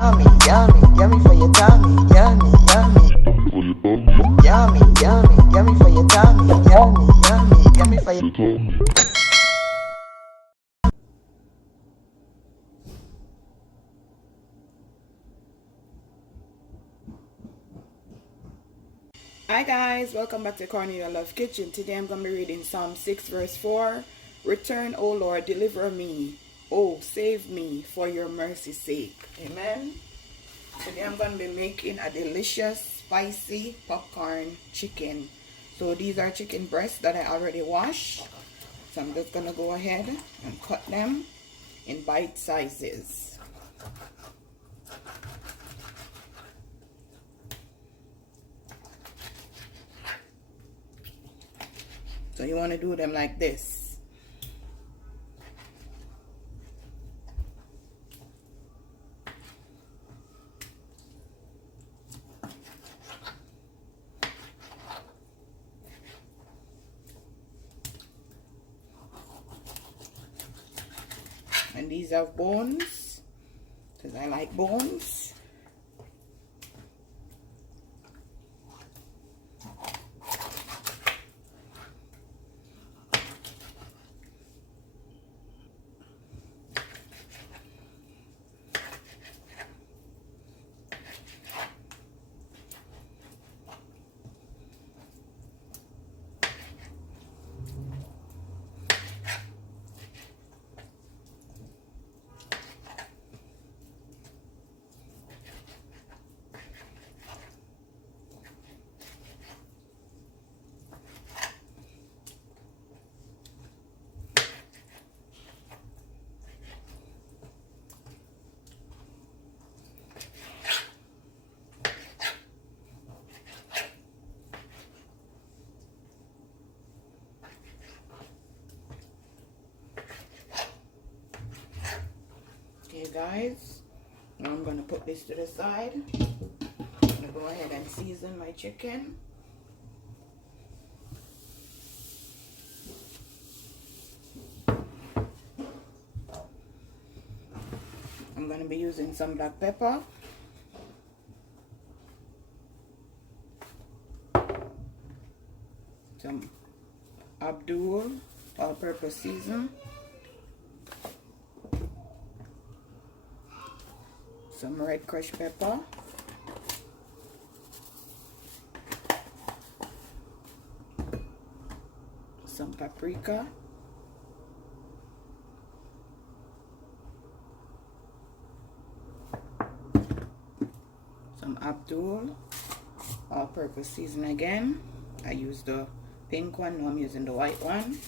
Yummy, yummy, yummy for your tummy. Yummy, yummy. Yummy, yummy, yummy for your tummy. Yummy, yummy, yummy for your tummy. Hi guys, welcome back to Cornelialove Kitchen. Today I'm going to be reading Psalm 6 verse 4. Return, O Lord, deliver me. Oh, save me for your mercy's sake. Amen. Today I'm going to be making a delicious, spicy popcorn chicken. So these are chicken breasts that I already washed. So I'm just going to go ahead and cut them in bite sizes. So you want to do them like this. And these have bones, because I like bones. Okay guys, now I'm going to put this to the side. I'm going to go ahead and season my chicken. I'm going to be using some black pepper, some Abdul all-purpose season, some red crushed pepper, some paprika, some Abdul all-purpose season again. I used the pink one, now I'm using the white one.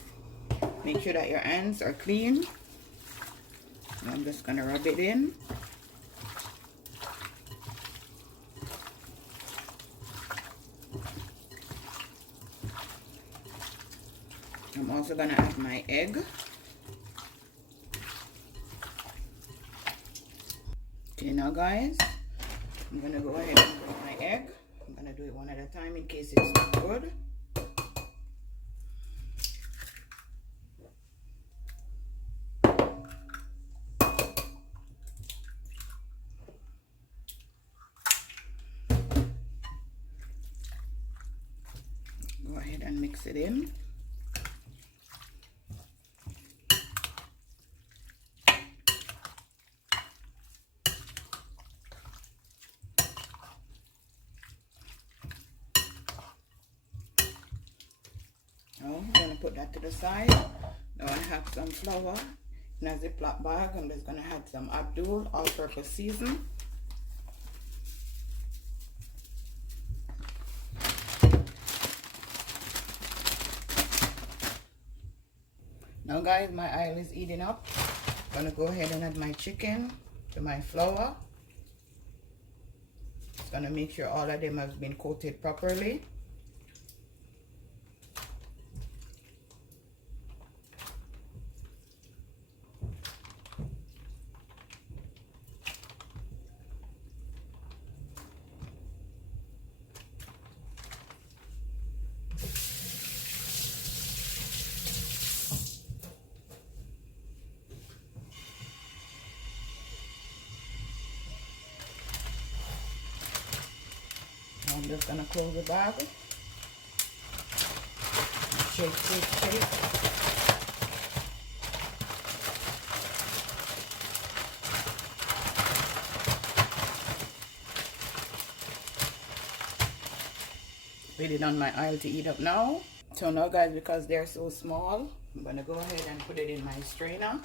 Make sure that your hands are clean. Now I'm just gonna rub it in. I'm also gonna add my egg. Okay, now guys, I'm gonna go ahead and break my egg. I'm gonna do it one at a time in case it's not good. Go ahead and mix it in. Now I'm going to put that to the side. Now I have some flour in a Ziploc bag. I'm just going to add some Abdul all-purpose season. Now guys, my oil is heating up. I'm going to go ahead and add my chicken to my flour. Just going to make sure all of them have been coated properly. I'm just gonna close the bag. Shake, shake, shake. Waiting on my oil to heat up now. So now guys, because they're so small, I'm gonna go ahead and put it in my strainer.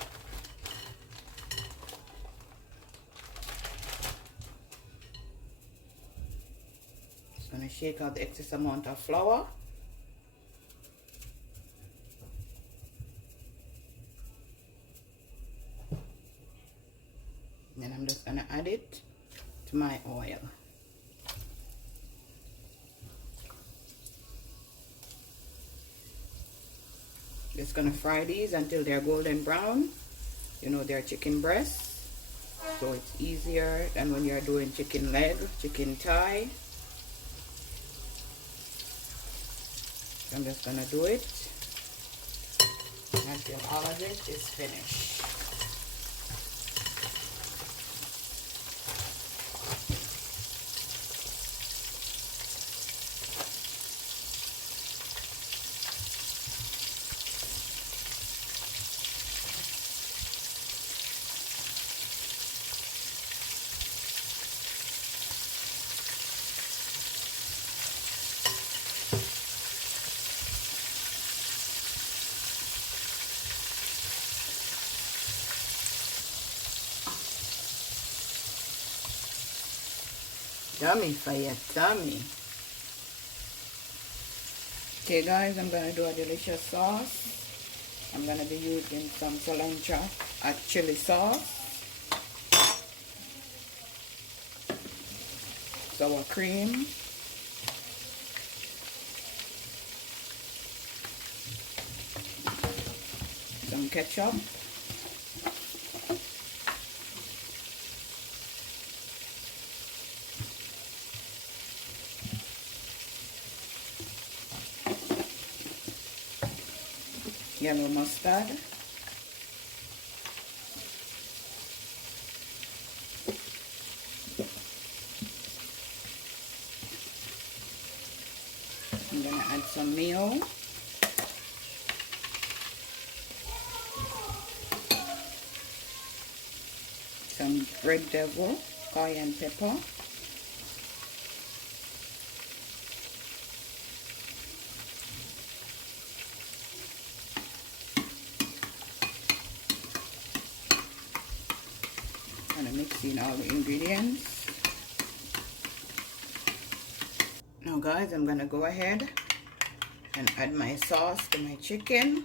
Just gonna shake out the excess amount of flour. Then I'm just gonna add it to my oil. Just gonna fry these until they're golden brown. You know, they're chicken breasts, so it's easier than when you're doing chicken leg, chicken thigh. I'm just gonna do it until all of it is finished. Yummy for your tummy. Okay guys, I'm gonna do a delicious sauce. I'm gonna be using some cilantro and chili sauce, sour cream, some ketchup, yellow mustard, I'm gonna add some meal, some red devil, cayenne pepper, and I'm mixing all the ingredients. Now guys, I'm gonna go ahead and add my sauce to my chicken.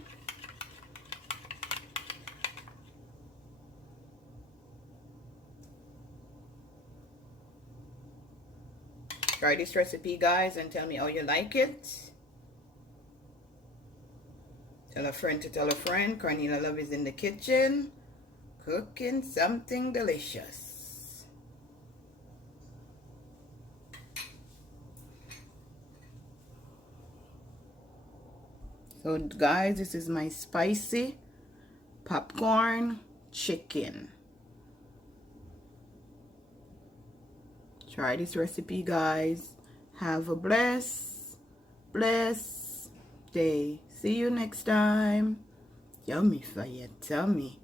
Try this recipe guys and tell me how you like it. Tell a friend to tell a friend. Cornelialove is in the kitchen cooking something delicious. So guys, this is my spicy popcorn chicken. Try this recipe guys. Have a blessed day. See you next time. Yummy for your tummy.